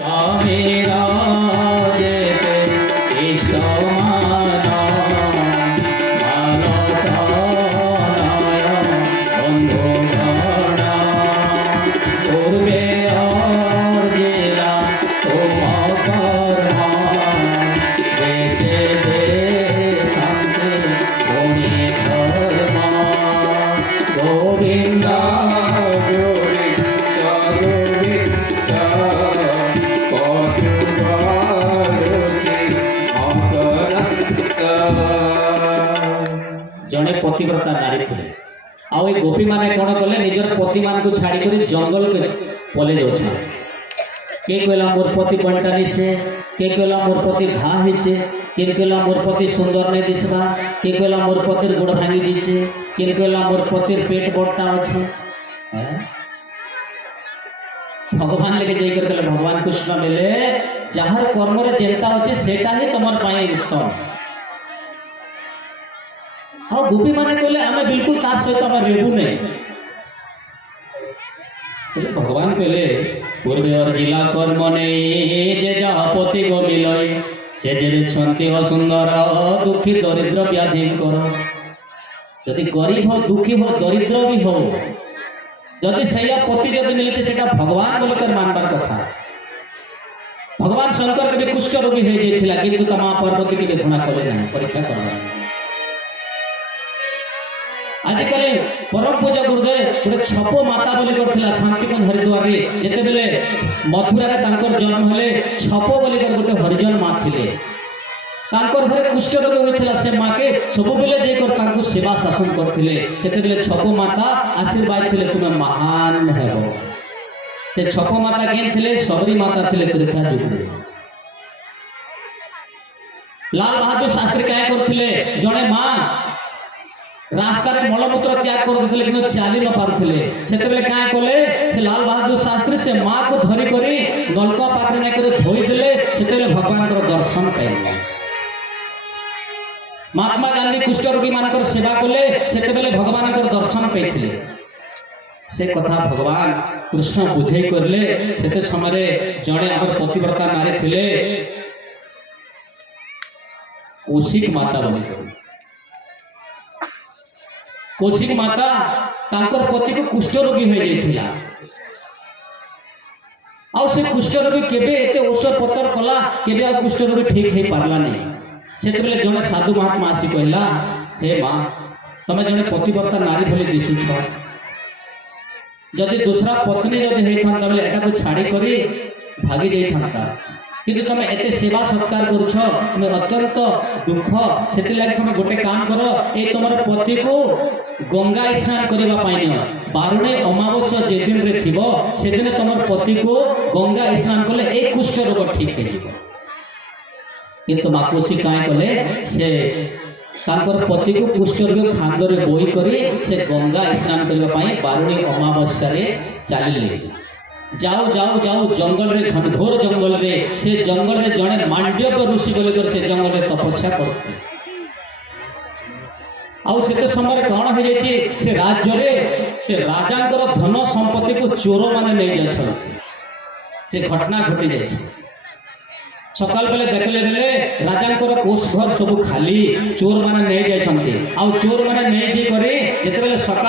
मेरा जेते इष्ट माना मानतानाय बंधुगणा पूर्वे अर्जिला तुम कर्मा देशे देशान्ते गुणे धर्मा गोविन्द जड़े पतिव्रता नारी थे आउ गोपी माने कौन कले निजर पति मान को छाड़ी कर जंगल के पले जाऊँ के कहला मोर पति बंटानी से के कहला मोर पति घा होचे के कहला मोर पति सुंदर नहीं दिसबा के कहला मोर पतिर गोड़ भांगी दीचे के कहला मोर पतिर पेट बड़टा अच्छे भगवान लेके जाकर कहले भगवान कृष्ण मिले जहार कर्म रे जेंता अच्छे सेटा ही तुम उत्तम हाँ गोपी माने कहले आमे बिल्कुल तार सहित आम रेबू नहीं भगवान कहले पूर्वे अर्जिला कर्म नहीं जे जहा पति गो मिलय से जे छंती सुंदर दुखी दरिद्र व्याधि कर यदि गरीब हो दुखी हो दरिद्र भी हो जदि सैया पति जदि मिले से भगवान बोलकर मानबार कथा भगवान शंकर के भी कुष्ठ रोगी हो जाता किंतु तमा पार्वती के घृणा कले ना परीक्षा कर आजिकल परम पूजा गुरुदेव गोटे छपो माता बोली करथिला शांतिकन हरिद्वार रे जेते बेले मथुरा रे तांकर जन्म हेले छपो बोली कर गोटे हरिजन मां थिले तांकर घरे कुष्ठ रोग होइथिला से मां के सब बेले जे कर तांको सेवा शासन करथिले सेते बेले छपो माता आशीर्वाद थिले तुमे महान हेबो से छपो माता के थिले सबरी माता थिले त्रेता जुग रे लाल बहादुर शास्त्री क्या करथिले जणे मां रास्ता रे मलमूत्र त्याग कर देथिले कि चली न पारुथिले सेते बेले काय कले से लाल बहादुर शास्त्री से मां को धरी करी नलका पाखरे नै करे धोई देले सेते बेले भगवान को दर्शन पाइले महात्मा गांधी कुष्ठ रोगी मानकर सेवा कले सेते बेले भगवान को दर्शन पाइथिले से कथा भगवान कृष्ण बुझे करले सेते समय जड़े हमर पतिव्रता नारी थिले कौशिक माता बोली कौशिक माता तांकर पति को कुष्ठ रोगी हो जाइथिला आउ से कुष्ठ रोगी केबे एते औषध पत्तर कला केबे आ कुष्ठ रोगी ठीक हे पारला नहीं सेते बेले जने साधु महात्मा आसी कहला हे मां तमे जने पतिव्रता नारी भली दिसुछ जदि दूसरा पत्नी जदि हे थांता बेले एटा को छाड़ी करी भागी जाई थांता किंतु तुम एते सेवा सत्कार करुछ तुम अत्यंत दुख से तुम गोटे काम कर ये तुम पति को गंगा स्नान करने बारुणी अमावस्या जे दिन रे थिबो से दिन तुम पति को गंगा स्नान कले एक कुष्ठ रोग ठीक है किंतु माकोसी काय कले से तांकर पति को कुष्ठ रोग खांदरे बोई करी से गंगा स्नान करने बारुणी अमावस्या रे चलिले जाओ जाओ जाओ जंगल रे घनघोर जंगल रे से जंगल रे जड़े मांडव्य ऋषि बोली कर से जंगल रे तपस्या करते आउ से समय कौन हो जाए से राज्य रे से राजांकर धन संपत्ति को चोर माने नहीं जाए से घटना घटी जाए सकाल बेले देखले बेले राजांकर कोष घर सब खाली चोर माने नहीं जाए आउ चोर माने नहीं जाए करे जेते बेले सकाल